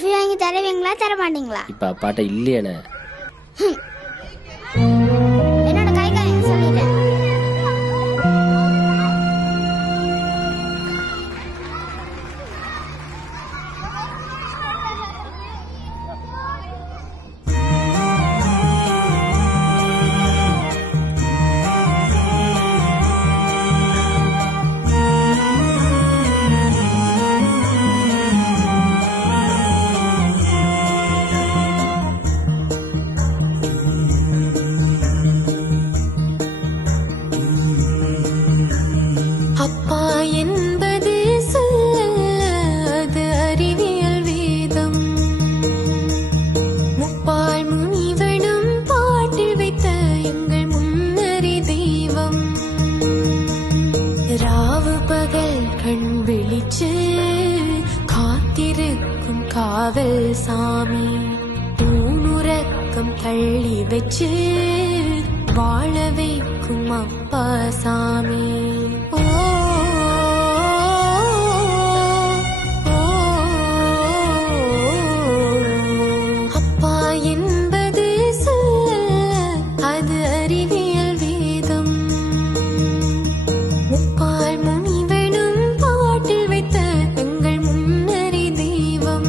Coffee வாங்கி தருவீங்களா தர மாட்டீங்களா? இப்ப அப்பாட்ட இல்லையானே. என்னோட கை காயம் சொல்லிட்டேன். காத்திருக்கும் காவல் சாமி ஊனுறக்கம் தள்ளி வச்சு வாழ வைக்கும் அப்பா சாமி. அப்பா என்பது அது அறிவியல் வேதம். முப்பால் முனிவனும் பாட்டில் வைத்த எங்கள் முன்னறி தெய்வம்.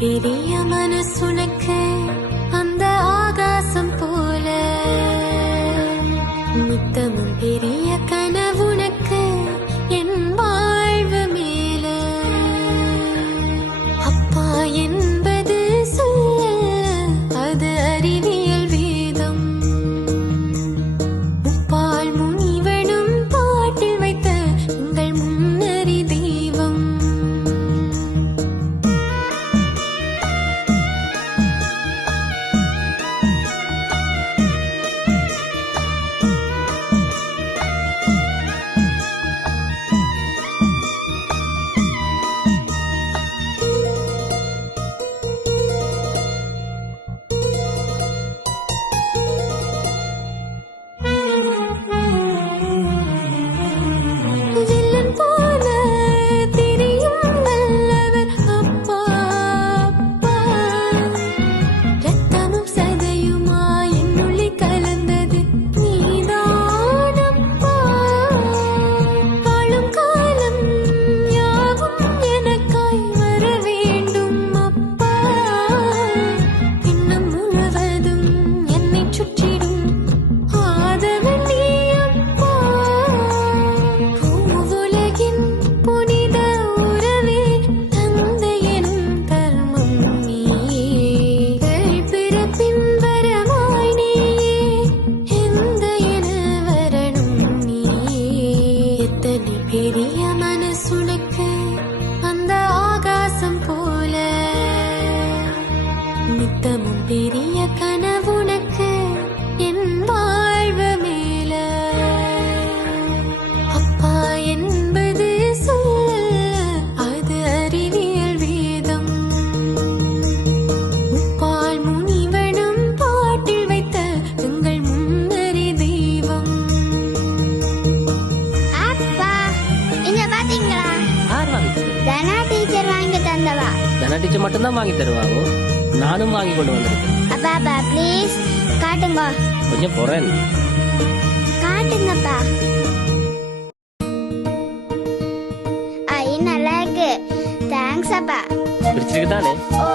பெரிய மனசுனக்கு அந்த ஆகாசம் போல நித்தமும் பெரிய கனவுனக்கு என் வாழ்வு மேல. அப்பா என்பது அது அறிவியல் வேதம். முப்பால் முனிவனும் பாட்டில் வைத்த எங்கள் முன்னறி தெய்வம். தனா டீச்சர் வாங்கி தந்தவா. தனா டீச்சர் மட்டும்தான் வாங்கி தருவாவோ? நானும் வாங்கி கொண்டு வந்திருக்கேன். அப்பா அப்பா ப்ளீஸ் காட்டுங்க. கொஞ்சம் போறேன். காட்டுங்கப்பா. ஐ நல்லா இருக்கு. தேங்க்ஸ் அப்பா. பிடிச்சிருக்கு தானே? ஓ